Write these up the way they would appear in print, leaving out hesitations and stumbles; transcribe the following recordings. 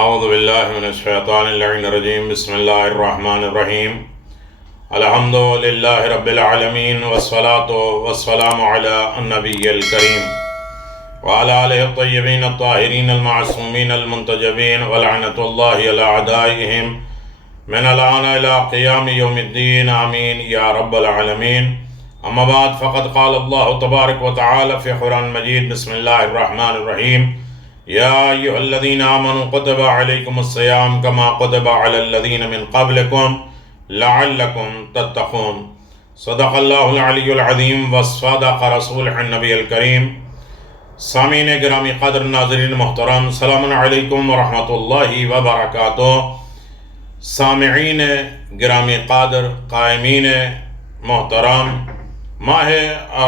اعوذ باللہ من الشیطان اللعین الرجیم بسم اللہ الرحمن الرحیم الحمد للہ رب العالمین والصلاة والسلام علی النبی الکریم وعلی آلہ الطیبین الطاہرین المعصومین المنتجبین ولعنت اللہ علی اعدائہم من الآن الى قیام یوم الدین آمین یا رب العالمین. اما بعد فقد قال اللہ تبارک و تعالی فی قرآن مجید بسم اللہ الرحمن الرحیم یا ایہا الذین آمنوا کتب علیکم الصیام کما کتب علی الذین من قبلکم لعلکم تتقون. صدق اللہ العلی العظیم وصدق رسولہ النبی الکریم. سامعین گرامی قدر، ناظرین محترم، سلام علیکم ورحمۃ اللہ وبرکاتہ. سامعین گرامی قدر، قائمین محترم، ماہ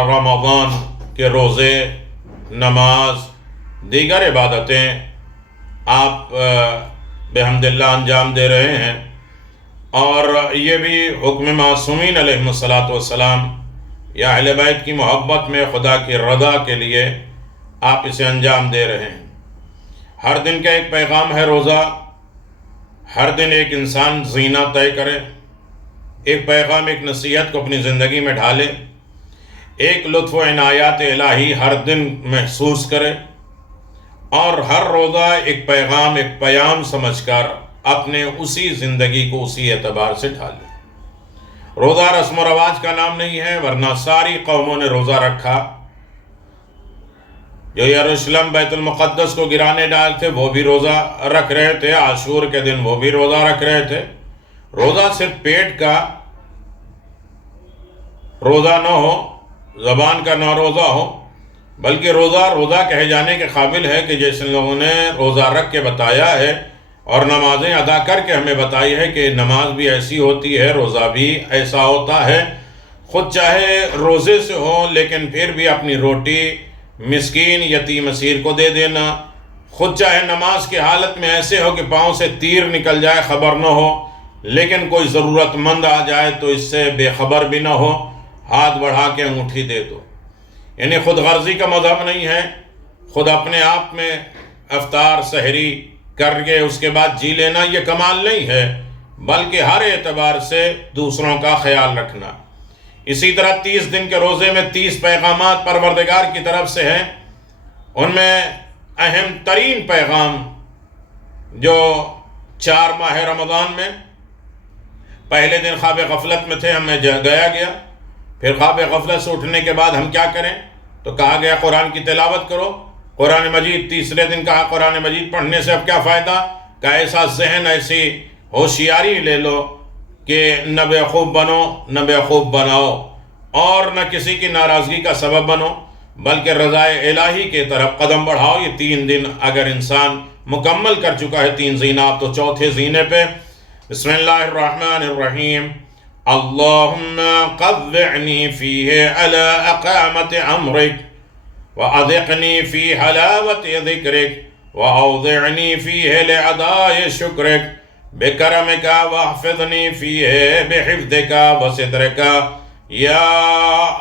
رمضان کے روزے، نماز، دیگر عبادتیں آپ بحمد اللہ انجام دے رہے ہیں، اور یہ بھی حکم معصومین علیہ السلام یا اہل بیت کی محبت میں خدا کی رضا کے لیے آپ اسے انجام دے رہے ہیں. ہر دن کا ایک پیغام ہے روزہ. ہر دن ایک انسان زینہ طے کرے، ایک پیغام، ایک نصیحت کو اپنی زندگی میں ڈھالے، ایک لطف و عنایات الہی ہر دن محسوس کرے، اور ہر روزہ ایک پیغام، ایک پیام سمجھ کر اپنے اسی زندگی کو اسی اعتبار سے ڈھالے. روزہ رسم و رواج کا نام نہیں ہے، ورنہ ساری قوموں نے روزہ رکھا. جو یروشلم بیت المقدس کو گرانے ڈال تھے وہ بھی روزہ رکھ رہے تھے، عاشور کے دن وہ بھی روزہ رکھ رہے تھے. روزہ صرف پیٹ کا روزہ نہ ہو، زبان کا نہ روزہ ہو، بلکہ روزہ کہے جانے کے قابل ہے کہ جیسے لوگوں نے روزہ رکھ کے بتایا ہے اور نمازیں ادا کر کے ہمیں بتائی ہے کہ نماز بھی ایسی ہوتی ہے، روزہ بھی ایسا ہوتا ہے. خود چاہے روزے سے ہو لیکن پھر بھی اپنی روٹی مسکین یتیم اسیر کو دے دینا. خود چاہے نماز کی حالت میں ایسے ہو کہ پاؤں سے تیر نکل جائے، خبر نہ ہو، لیکن کوئی ضرورت مند آ جائے تو اس سے بے خبر بھی نہ ہو، ہاتھ بڑھا کے انگوٹھی دے دو. یعنی خود غرضی کا مذہب نہیں ہے. خود اپنے آپ میں افطار سحری کر کے اس کے بعد جی لینا یہ کمال نہیں ہے، بلکہ ہر اعتبار سے دوسروں کا خیال رکھنا. اسی طرح 30 دن کے روزے میں 30 پیغامات پروردگار کی طرف سے ہیں. ان میں اہم ترین پیغام جو 4 ماہ رمضان میں پہلے دن خواب غفلت میں تھے، ہمیں گیا. پھر خواب غفلت سے اٹھنے کے بعد ہم کیا کریں؟ تو کہا گیا قرآن کی تلاوت کرو. قرآن مجید تیسرے دن کہا قرآن مجید پڑھنے سے اب کیا فائدہ؟ کہ ایسا ذہن، ایسی ہوشیاری لے لو کہ نہ بیوقوف بنو نہ بیوقوف بناؤ، اور نہ کسی کی ناراضگی کا سبب بنو، بلکہ رضائے الہی کی طرف قدم بڑھاؤ. یہ 3 دن اگر انسان مکمل کر چکا ہے، 3 زینات، تو چوتھے زینے پہ بسم اللہ الرحمن الرحیم. اللہم قوعنی فیہ علی اقامت امرک وَأَذِقْنِي فِي حَلَاوَةِ ذِكْرِكَ وَأَوْضِعْنِي فِيهِ لِعَدَاءِ شُكْرِكَ بِكَرَمِكَ وَاحْفِظْنِي فِيهِ بِحِفْظِكَ وَسِتْرِكَ يَا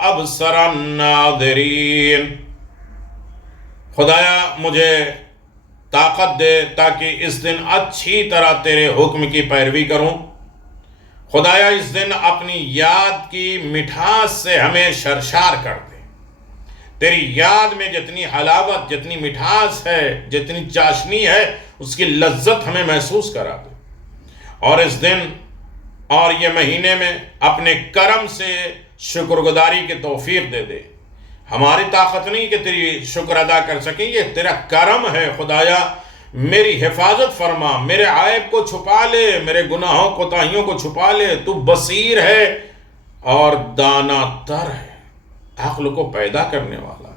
أَبْصَرَ النَّاظِرِينَ. خدایا مجھے طاقت دے تاکہ اس دن اچھی طرح تیرے حکم کی پیروی کروں. خدایا اس دن اپنی یاد کی مٹھاس سے ہمیں سرشار کر دے. تیری یاد میں جتنی حلاوت، جتنی مٹھاس ہے، جتنی چاشنی ہے، اس کی لذت ہمیں محسوس کرا دے. اور اس دن اور یہ مہینے میں اپنے کرم سے شکر گزاری کی توفیق دے دے. ہماری طاقت نہیں کہ تیری شکر ادا کر سکیں، یہ تیرا کرم ہے. خدایا میری حفاظت فرما، میرے عیب کو چھپا لے، میرے گناہوں کوتاہیوں کو چھپا لے. تو بصیر ہے اور دانا تر ہے، عقل کو پیدا کرنے والا.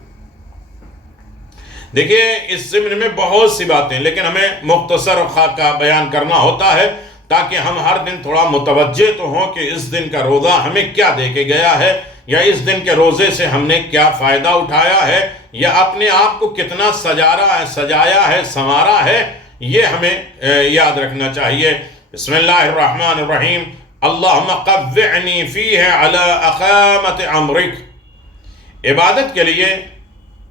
دیکھیے اس ضمن میں بہت سی باتیں، لیکن ہمیں مختصر خاکہ بیان کرنا ہوتا ہے تاکہ ہم ہر دن تھوڑا متوجہ تو ہوں کہ اس دن کا روزہ ہمیں کیا دے کے گیا ہے، یا اس دن کے روزے سے ہم نے کیا فائدہ اٹھایا ہے، یا اپنے آپ کو کتنا سجایا ہے، سنوارا ہے. یہ ہمیں یاد رکھنا چاہیے. بسم اللہ الرحمن الرحیم. اللہم قوعنی فیہ علی اقامت امرک. عبادت کے لیے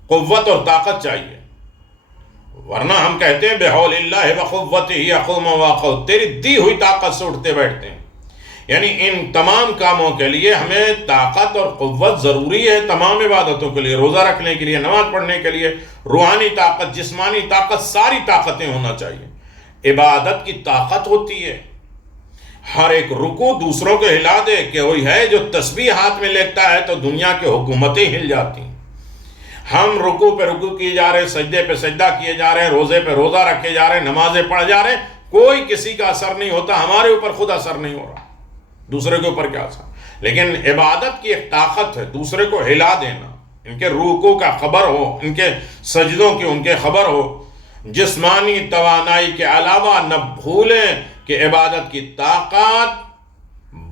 قوت اور طاقت چاہیے. ورنہ ہم کہتے ہیں بحول اللہ وقوتہ یقوم ویقعد، تیری دی ہوئی طاقت سے اٹھتے بیٹھتے ہیں. یعنی ان تمام کاموں کے لیے ہمیں طاقت اور قوت ضروری ہے. تمام عبادتوں کے لیے، روزہ رکھنے کے لیے، نماز پڑھنے کے لیے روحانی طاقت، جسمانی طاقت، ساری طاقتیں ہونا چاہیے. عبادت کی طاقت ہوتی ہے. ہر ایک رکوع دوسروں کو ہلا دے کہ وہی ہے جو تسبیح ہاتھ میں لیتا ہے تو دنیا کی حکومتیں ہل جاتی ہیں. ہم رکوع پہ رکوع کیے جا رہے ہیں، سجدے پہ سجدہ کیے جا رہے ہیں، روزے پہ روزہ رکھے جا رہے ہیں، نمازیں پڑھ جا رہے ہیں، کوئی کسی کا اثر نہیں ہوتا. ہمارے اوپر خود اثر نہیں ہو رہا، دوسرے کے اوپر کیا اثر. لیکن عبادت کی ایک طاقت ہے دوسرے کو ہلا دینا. ان کے رکوع کا خبر ہو، ان کے سجدوں کی ان کے خبر ہو. جسمانی توانائی کے علاوہ نہ بھولیں کہ عبادت کی طاقت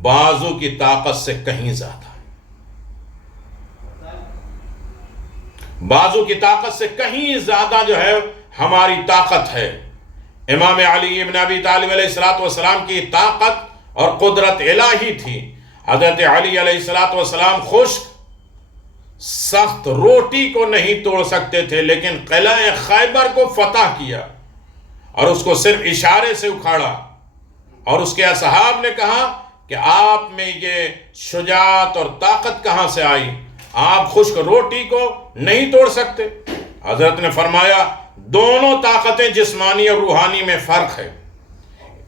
بازو کی طاقت سے کہیں زیادہ ہے. بازو کی طاقت سے کہیں زیادہ جو ہے ہماری طاقت ہے. امام علی ابن ابی طالب علیہ السلام کی طاقت اور قدرت الہی تھی. حضرت علی علیہ السلام خشک سخت روٹی کو نہیں توڑ سکتے تھے، لیکن قلعہ خیبر کو فتح کیا اور اس کو صرف اشارے سے اکھاڑا. اور اس کے اصحاب نے کہا کہ آپ میں یہ شجاعت اور طاقت کہاں سے آئی؟ آپ خشک روٹی کو نہیں توڑ سکتے. حضرت نے فرمایا دونوں طاقتیں جسمانی اور روحانی میں فرق ہے.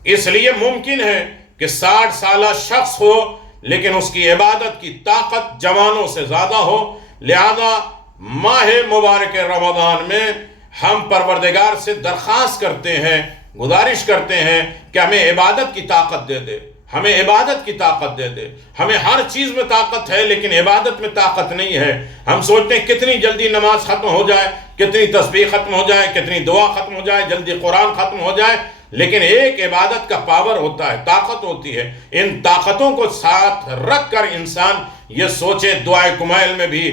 اس لیے ممکن ہے کہ 60 سالہ شخص ہو لیکن اس کی عبادت کی طاقت جوانوں سے زیادہ ہو. لہذا ماہ مبارک رمضان میں ہم پروردگار سے درخواست کرتے ہیں، گزارش کرتے ہیں کہ ہمیں عبادت کی طاقت دے دے، ہمیں عبادت کی طاقت دے دے. ہمیں ہر چیز میں طاقت ہے لیکن عبادت میں طاقت نہیں ہے. ہم سوچتے ہیں کتنی جلدی نماز ختم ہو جائے، کتنی تسبیح ختم ہو جائے، کتنی دعا ختم ہو جائے، جلدی قرآن ختم ہو جائے. لیکن ایک عبادت کا پاور ہوتا ہے، طاقت ہوتی ہے. ان طاقتوں کو ساتھ رکھ کر انسان یہ سوچے. دعائے کمیل میں بھی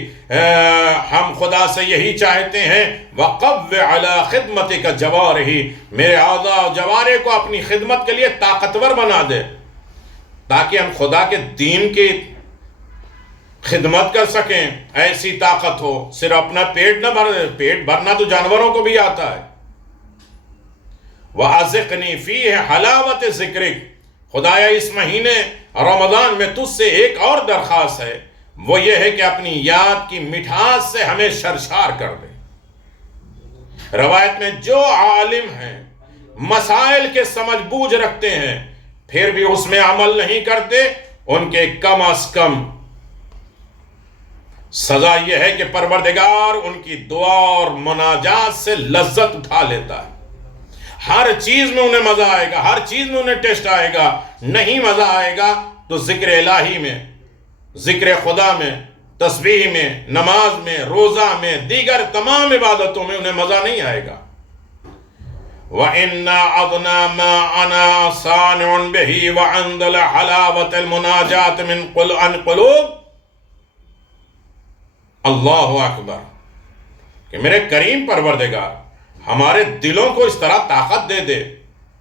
ہم خدا سے یہی چاہتے ہیں وَقَوِّ عَلَىٰ خِدْمَتِكَ جَوَارِحِ، میرے اعضاء و جوارے کو اپنی خدمت کے لیے طاقتور بنا دے تاکہ ہم خدا کے دین کی خدمت کر سکیں. ایسی طاقت ہو صرف اپنا پیٹ نہ بھر، پیٹ بھرنا تو جانوروں کو بھی آتا ہے. وَأَذِقْنِي فِيهِ حَلَاوَةَ ذِكْرِكَ، خدایا اس مہینے رمضان میں تجھ سے ایک اور درخواست ہے، وہ یہ ہے کہ اپنی یاد کی مٹھاس سے ہمیں سرشار کر دے. روایت میں جو عالم ہیں، مسائل کے سمجھ بوجھ رکھتے ہیں پھر بھی اس میں عمل نہیں کرتے، ان کے کم از کم سزا یہ ہے کہ پروردگار ان کی دعا اور مناجات سے لذت اٹھا لیتا ہے. ہر چیز میں انہیں مزہ آئے گا، ہر چیز میں انہیں ٹیسٹ آئے گا. نہیں مزہ آئے گا تو ذکر الہی میں، ذکر خدا میں، تسبیح میں، نماز میں، روزہ میں، دیگر تمام عبادتوں میں انہیں مزہ نہیں آئے گا. وَإِنَّا عَظْنَا مَا أَنَا صَانِعٌ بِهِ وَعَنْدَلَ حَلَاوَةَ الْمُنَاجَاتِ مِنْ قُلُوبٍ. اللہ اکبر. کہ میرے کریم پروردگار ہمارے دلوں کو اس طرح طاقت دے دے،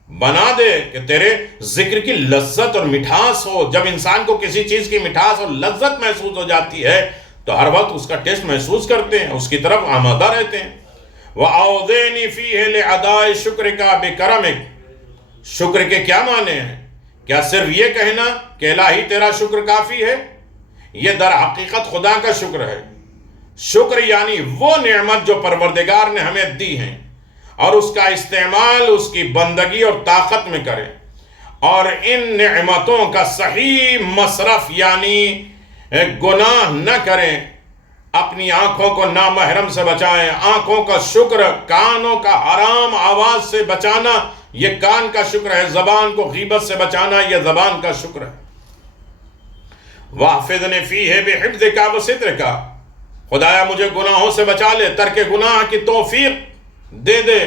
بنا دے کہ تیرے ذکر کی لذت اور مٹھاس ہو. جب انسان کو کسی چیز کی مٹھاس اور لذت محسوس ہو جاتی ہے تو ہر وقت اس کا ٹیسٹ محسوس کرتے ہیں، اس کی طرف آمادہ رہتے ہیں. وَأَوْذِنِي فِيهِ لِعَدَاءِ شُكْرِكَ بِكَرَمِكَ. شکر کے کیا معنی ہیں؟ کیا صرف یہ کہنا کہ الہی تیرا شکر کافی ہے؟ یہ در حقیقت خدا کا شکر ہے. شکر یعنی وہ نعمت جو پروردگار نے ہمیں دی ہیں اور اس کا استعمال اس کی بندگی اور طاقت میں کریں، اور ان نعمتوں کا صحیح مصرف یعنی گناہ نہ کریں. اپنی آنکھوں کو نامحرم سے بچائیں. آنکھوں کا شکر کانوں کا حرام آواز سے بچانا، یہ کان کا شکر ہے. زبان کو غیبت سے بچانا، یہ زبان کا شکر ہے. وَاحْفِظْنِي فِيهِ بِحِفْظِكَ وَسِتْرِكَ. خدایا مجھے گناہوں سے بچا لے، ترک گناہ کی توفیق دے دے.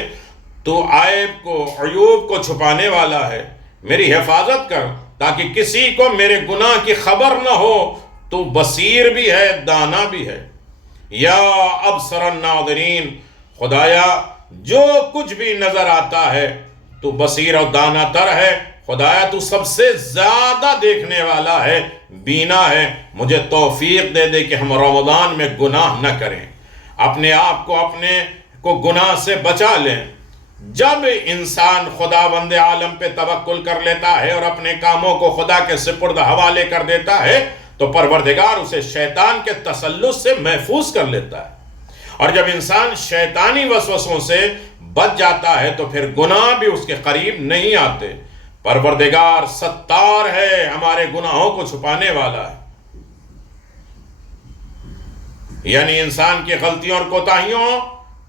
تو عیب کو، عیوب کو چھپانے والا ہے. میری حفاظت کر تاکہ کسی کو میرے گناہ کی خبر نہ ہو. تو بصیر بھی ہے، دانا بھی ہے. یا ابصر الناظرین، خدایا جو کچھ بھی نظر آتا ہے تو بصیر اور دانا تر ہے. خدایا تو سب سے زیادہ دیکھنے والا ہے، بینا ہے. مجھے توفیق دے دے کہ ہم رمضان میں گناہ نہ کریں، اپنے آپ کو گناہ سے بچا لیں. جب انسان خداوند عالم پہ توکل کر لیتا ہے اور اپنے کاموں کو خدا کے سپرد حوالے کر دیتا ہے تو پروردگار اسے شیطان کے تسلط سے محفوظ کر لیتا ہے. اور جب انسان شیطانی وسوسوں سے بچ جاتا ہے تو پھر گناہ بھی اس کے قریب نہیں آتے. پروردگار ستار ہے، ہمارے گناہوں کو چھپانے والا ہے. یعنی انسان کی غلطیوں اور کوتاہیوں،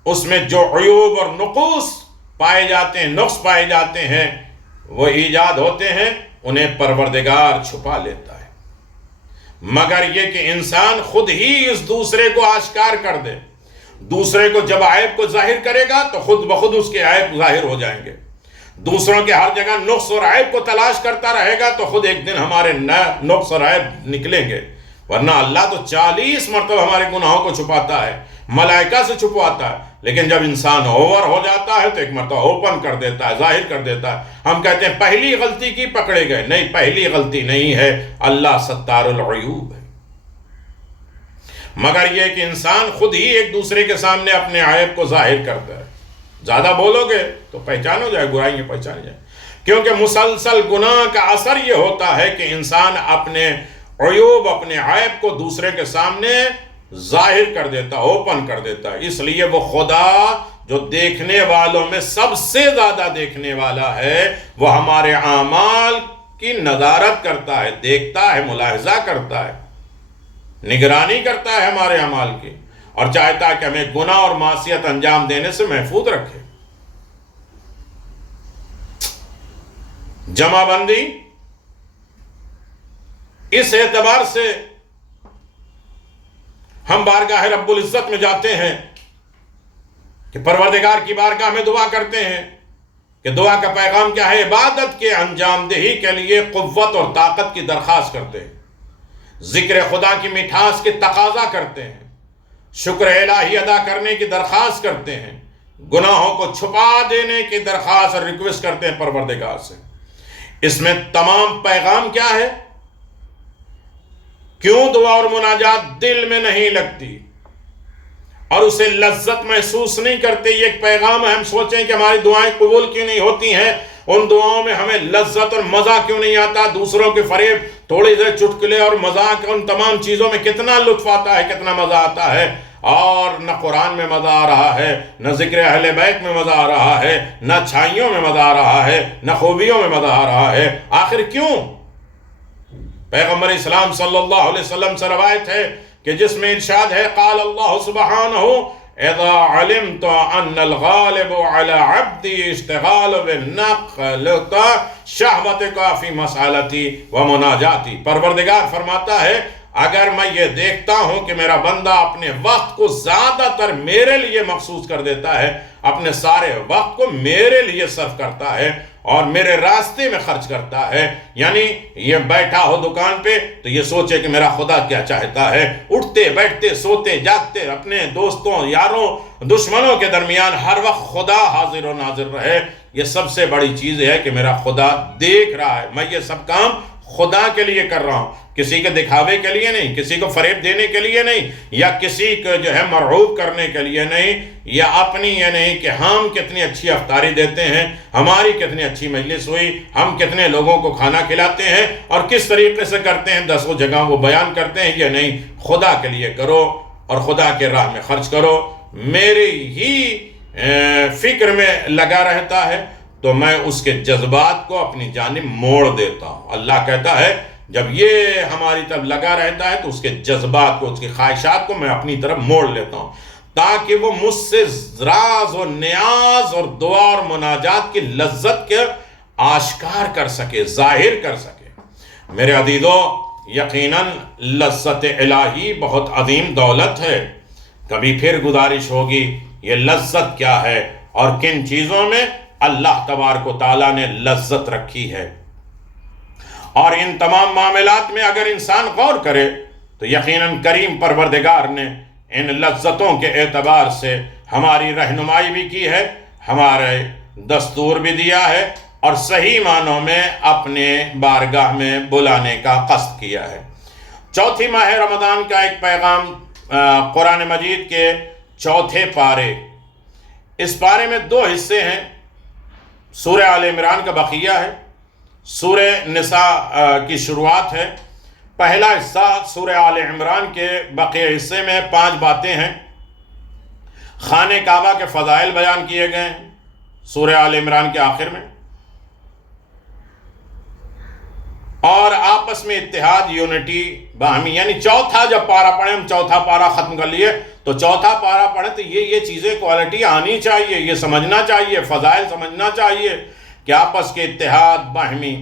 اس میں جو عیوب اور نقص پائے جاتے ہیں، نقص پائے جاتے ہیں، وہ ایجاد ہوتے ہیں، انہیں پروردگار چھپا لیتا ہے. مگر یہ کہ انسان خود ہی اس دوسرے کو آشکار کر دے. دوسرے کو جب عیب کو ظاہر کرے گا تو خود بخود اس کے عیب ظاہر ہو جائیں گے. دوسروں کے ہر جگہ نقص اور عیب کو تلاش کرتا رہے گا تو خود ایک دن ہمارے نقص اور عیب نکلیں گے. ورنہ اللہ تو 40 مرتبہ ہمارے گناہوں کو چھپاتا ہے، ملائکہ سے چھپواتا ہے، لیکن جب انسان اوور ہو جاتا ہے تو ایک مرتبہ اوپن کر دیتا ہے، ظاہر کر دیتا ہے. ہم کہتے ہیں پہلی غلطی کی پکڑے گئے. نہیں، پہلی غلطی نہیں ہے، اللہ ستار العیوب ہے. مگر یہ کہ انسان خود ہی ایک دوسرے کے سامنے اپنے عیب کو ظاہر کرتا ہے. زیادہ بولو گے تو پہچان ہو جائے، برائیاں پہچانی جائیں. کیونکہ مسلسل گناہ کا اثر یہ ہوتا ہے کہ انسان اپنے عیوب، اپنے عیب کو دوسرے کے سامنے ظاہر کر دیتا، اوپن کر دیتا ہے. اس لیے وہ خدا جو دیکھنے والوں میں سب سے زیادہ دیکھنے والا ہے، وہ ہمارے اعمال کی نظارت کرتا ہے، دیکھتا ہے، ملاحظہ کرتا ہے، نگرانی کرتا ہے ہمارے اعمال کی، اور چاہتا ہے کہ ہمیں گناہ اور معصیت انجام دینے سے محفوظ رکھے. جمع بندی اس اعتبار سے ہم بارگاہ رب العزت میں جاتے ہیں کہ پروردگار کی بارگاہ میں دعا کرتے ہیں کہ دعا کا پیغام کیا ہے؟ عبادت کے انجام دہی کے لیے قوت اور طاقت کی درخواست کرتے ہیں، ذکر خدا کی مٹھاس کی تقاضا کرتے ہیں، شکر الہی ادا کرنے کی درخواست کرتے ہیں، گناہوں کو چھپا دینے کی درخواست اور ریکویسٹ کرتے ہیں پروردگار سے. اس میں تمام پیغام کیا ہے؟ کیوں دعا اور مناجات دل میں نہیں لگتی اور اسے لذت محسوس نہیں کرتے؟ یہ ایک پیغام ہے. ہم سوچیں کہ ہماری دعائیں قبول کیوں نہیں ہوتی ہیں، ان دعاؤں میں ہمیں لذت اور مزہ کیوں نہیں آتا؟ دوسروں کے فریب، تھوڑے سے چٹکلے اور مذاق، ان تمام چیزوں میں کتنا لطف آتا ہے، کتنا مزہ آتا ہے، اور نہ قرآن میں مزہ آ رہا ہے، نہ ذکر اہل بیت میں مزہ آ رہا ہے، نہ چھائیوں میں مزہ آ رہا ہے، نہ خوبیوں میں مزہ آ رہا ہے. آخر کیوں؟ پیغمبر اسلام صلی اللہ علیہ وسلم سے روایت ہے کہ جس میں ارشاد ہے، قال اللہ سبحانہ اذا علمت ان الغالب على عبدی اشتغال بالنقل شہوتک فی مسالتی و مناجاتی. پروردگار فرماتا ہے اگر میں یہ دیکھتا ہوں کہ میرا بندہ اپنے وقت کو زیادہ تر میرے لیے مخصوص کر دیتا ہے، اپنے سارے وقت کو میرے لیے صرف کرتا ہے اور میرے راستے میں خرچ کرتا ہے، یعنی یہ بیٹھا ہو دکان پہ تو یہ سوچے کہ میرا خدا کیا چاہتا ہے، اٹھتے بیٹھتے سوتے جاگتے اپنے دوستوں، یاروں، دشمنوں کے درمیان ہر وقت خدا حاضر و ناظر رہے. یہ سب سے بڑی چیز ہے کہ میرا خدا دیکھ رہا ہے، میں یہ سب کام خدا کے لیے کر رہا ہوں، کسی کے دکھاوے کے لیے نہیں، کسی کو فریب دینے کے لیے نہیں، یا کسی کو جو ہے مرعوب کرنے کے لیے نہیں، یا اپنی یہ نہیں کہ ہم کتنی اچھی افطاری دیتے ہیں، ہماری کتنی اچھی مجلس ہوئی، ہم کتنے لوگوں کو کھانا کھلاتے ہیں اور کس طریقے سے کرتے ہیں، 10 جگہ وہ بیان کرتے ہیں. یہ نہیں، خدا کے لیے کرو اور خدا کے راہ میں خرچ کرو. میری ہی فکر میں لگا رہتا ہے تو میں اس کے جذبات کو اپنی جانب موڑ دیتا ہوں. اللہ کہتا ہے جب یہ ہماری طرف لگا رہتا ہے تو اس کے جذبات کو، اس کی خواہشات کو میں اپنی طرف موڑ لیتا ہوں تاکہ وہ مجھ سے راز و نیاز اور دعا اور مناجات کی لذت کے آشکار کر سکے، ظاہر کر سکے. میرے عزیزو، یقیناً لذت الہی بہت عظیم دولت ہے. کبھی پھر گزارش ہوگی یہ لذت کیا ہے اور کن چیزوں میں اللہ تبارک و تعالیٰ نے لذت رکھی ہے، اور ان تمام معاملات میں اگر انسان غور کرے تو یقیناً کریم پروردگار نے ان لذتوں کے اعتبار سے ہماری رہنمائی بھی کی ہے، ہمارے دستور بھی دیا ہے، اور صحیح معنوں میں اپنے بارگاہ میں بلانے کا قصد کیا ہے. چوتھی ماہ رمضان کا ایک پیغام قرآن مجید کے چوتھے پارے، اس پارے میں 2 حصے ہیں. سورہ آل عمران کا بقیہ ہے، سورہ نساء کی شروعات ہے۔ پہلا حصہ سورہ آل عمران کے بقیہ حصے میں 5 باتیں ہیں۔ خانہ کعبہ کے فضائل بیان کیے گئے ہیں سورہ آل عمران کے آخر میں، اور آپس میں اتحاد، یونٹی، باہمی، یعنی چوتھا جب پارہ پڑھیں، ہم چوتھا پارہ ختم کر لیے تو چوتھا پارہ پڑھیں تو یہ چیزیں کوالٹی آنی چاہیے، یہ سمجھنا چاہیے، فضائل سمجھنا چاہیے کہ آپس کے اتحاد، باہمی۔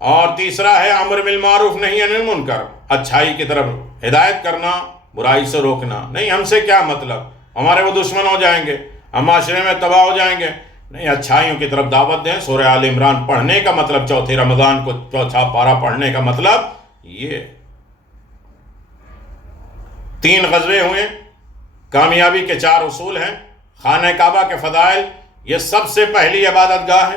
اور تیسرا ہے امر بالمعروف نہی عن المنکر، اچھائی کی طرف ہدایت کرنا، برائی سے روکنا۔ نہیں، ہم سے کیا مطلب، ہمارے وہ دشمن ہو جائیں گے، ہم معاشرے میں تباہ ہو جائیں گے، نہیں، اچھائیوں کی طرف دعوت دیں۔ سورہ آل عمران پڑھنے کا مطلب، چوتھے رمضان کو چوتھا پارہ پڑھنے کا مطلب یہ۔ 3 غزوے ہوئے، کامیابی کے 4 اصول ہیں، خانہ کعبہ کے فضائل، یہ سب سے پہلی عبادت گاہ ہے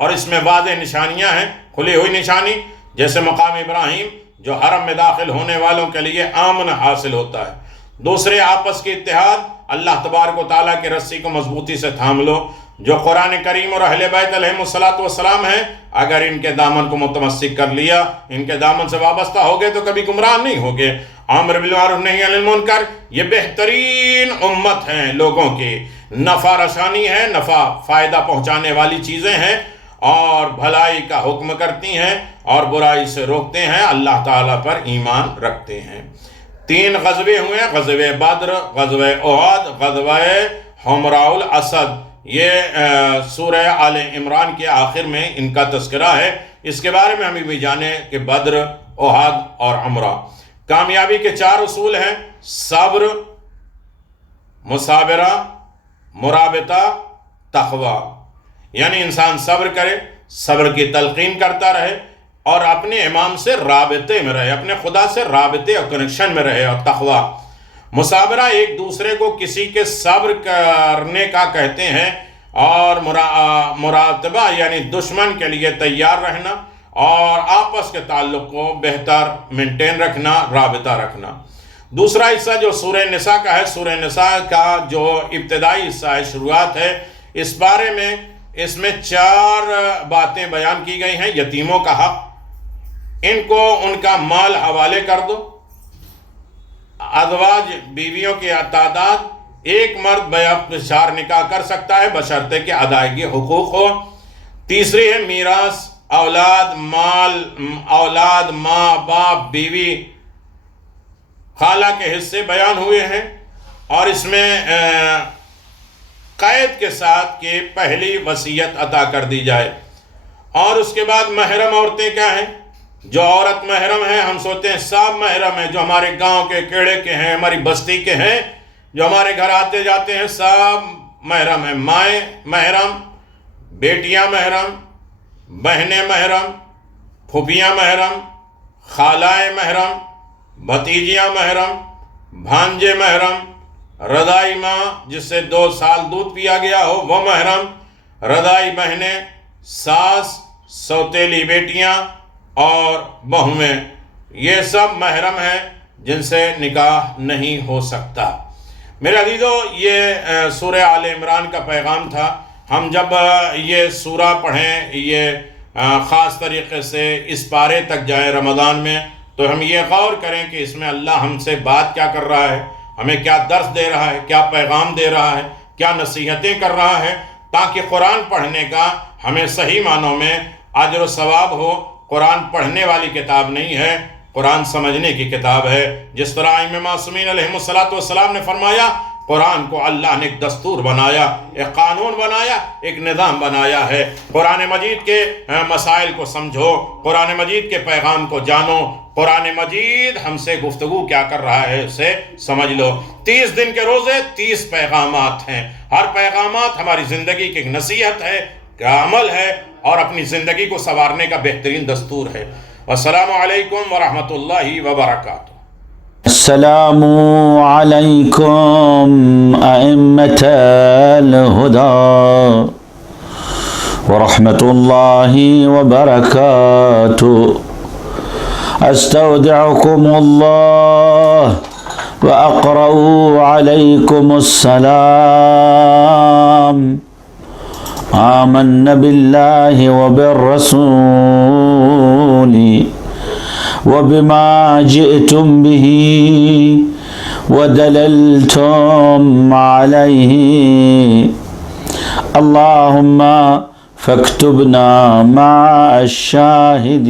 اور اس میں واضح نشانیاں ہیں، کھلی ہوئی نشانی، جیسے مقام ابراہیم جو حرم میں داخل ہونے والوں کے لیے امن حاصل ہوتا ہے۔ دوسرے، آپس کے اتحاد، اللہ تبارک و تعالیٰ کی رسی کو مضبوطی سے تھام لو۔ جو قرآن کریم اور اہل بیت علیہم السلام ہیں، اگر ان کے دامن کو متمسک کر لیا، ان کے دامن سے وابستہ ہو گئے تو کبھی گمراہ نہیں ہوگے۔ امر بالمعروف نہی عن المنکر، یہ بہترین امت ہیں لوگوں کی، نفع رسانی ہے، نفع فائدہ پہنچانے والی چیزیں ہیں، اور بھلائی کا حکم کرتی ہیں اور برائی سے روکتے ہیں، اللہ تعالیٰ پر ایمان رکھتے ہیں۔ 3 غزوے ہوئے، غزوہ بدر، غزوہ احد، غزوہ حمراء الاسد، یہ سورہ آل عمران کے آخر میں ان کا تذکرہ ہے۔ اس کے بارے میں ہمیں بھی جانیں کہ بدر، احد اور حمراء۔ کامیابی کے 4 اصول ہیں، صبر، مثابرہ، مرابطہ، تقوی، یعنی انسان صبر کرے، صبر کی تلقین کرتا رہے اور اپنے امام سے رابطے میں رہے، اپنے خدا سے رابطے اور کنیکشن میں رہے۔ اور تقوی، مثابرہ، ایک دوسرے کو کسی کے صبر کرنے کا کہتے ہیں، اور مراقبہ یعنی دشمن کے لیے تیار رہنا اور آپس کے تعلق کو بہتر مینٹین رکھنا، رابطہ رکھنا۔ دوسرا حصہ جو سورہ نساء کا ہے، سورہ نساء کا جو ابتدائی حصہ ہے، شروعات ہے، اس بارے میں اس میں 4 باتیں بیان کی گئی ہیں۔ یتیموں کا حق، ان کو ان کا مال حوالے کر دو۔ ازواج، بیویوں کی تعداد، 1 مرد بیعقد 4 نکاح کر سکتا ہے بشرطے کہ ادائیگی حقوق ہو۔ تیسری ہے میراث، اولاد، مال، اولاد، ماں باپ، بیوی، خالہ کے حصے بیان ہوئے ہیں، اور اس میں قید کے ساتھ کہ پہلی وصیت عطا کر دی جائے۔ اور اس کے بعد محرم عورتیں کیا ہیں؟ جو عورت محرم ہیں، ہم سوچتے ہیں سب محرم ہیں، جو ہمارے گاؤں کے، کیڑے کے ہیں، ہماری بستی کے ہیں، جو ہمارے گھر آتے جاتے ہیں، سب محرم ہیں۔ مائیں محرم، بیٹیاں محرم، بہنیں محرم، پھوپھیاں محرم، خالائیں محرم، بھتیجیاں محرم، بھانجے محرم، رضائی ماں جس سے 2 سال دودھ پیا گیا ہو وہ محرم، رضائی بہنیں، ساس، سوتیلی بیٹیاں اور بہویں، یہ سب محرم ہیں جن سے نکاح نہیں ہو سکتا۔ میرے عزیزو، یہ سورہ آل عمران کا پیغام تھا۔ ہم جب یہ سورہ پڑھیں، یہ خاص طریقے سے اس پارے تک جائیں رمضان میں، تو ہم یہ غور کریں کہ اس میں اللہ ہم سے بات کیا کر رہا ہے، ہمیں کیا درس دے رہا ہے، کیا پیغام دے رہا ہے، کیا نصیحتیں کر رہا ہے، تاکہ قرآن پڑھنے کا ہمیں صحیح معنوں میں اجر و ثواب ہو۔ قرآن پڑھنے والی کتاب نہیں ہے، قرآن سمجھنے کی کتاب ہے۔ جس طرح ائمہ معصومین علیہم السلام نے فرمایا، قرآن کو اللہ نے ایک دستور بنایا، ایک قانون بنایا، ایک نظام بنایا ہے۔ قرآن مجید کے مسائل کو سمجھو، قرآن مجید کے پیغام کو جانو، قرآن مجید ہم سے گفتگو کیا کر رہا ہے اسے سمجھ لو۔ 30 دن کے روزے، 30 پیغامات ہیں، ہر پیغامات ہماری زندگی کی ایک نصیحت ہے، عمل ہے، اور اپنی زندگی کو سنوارنے کا بہترین دستور ہے۔ والسلام علیکم ورحمۃ اللہ وبرکاتہ۔ السلام علیکم ائمة الہدی ورحمۃ اللہ وبرکاتہ۔ استودعکم اللہ واقرأ علیکم السلام۔ آمنا بالله وبالرسول وبما جئتم به ودللتم عليه اللهم فاكتبنا مع الشاهدين.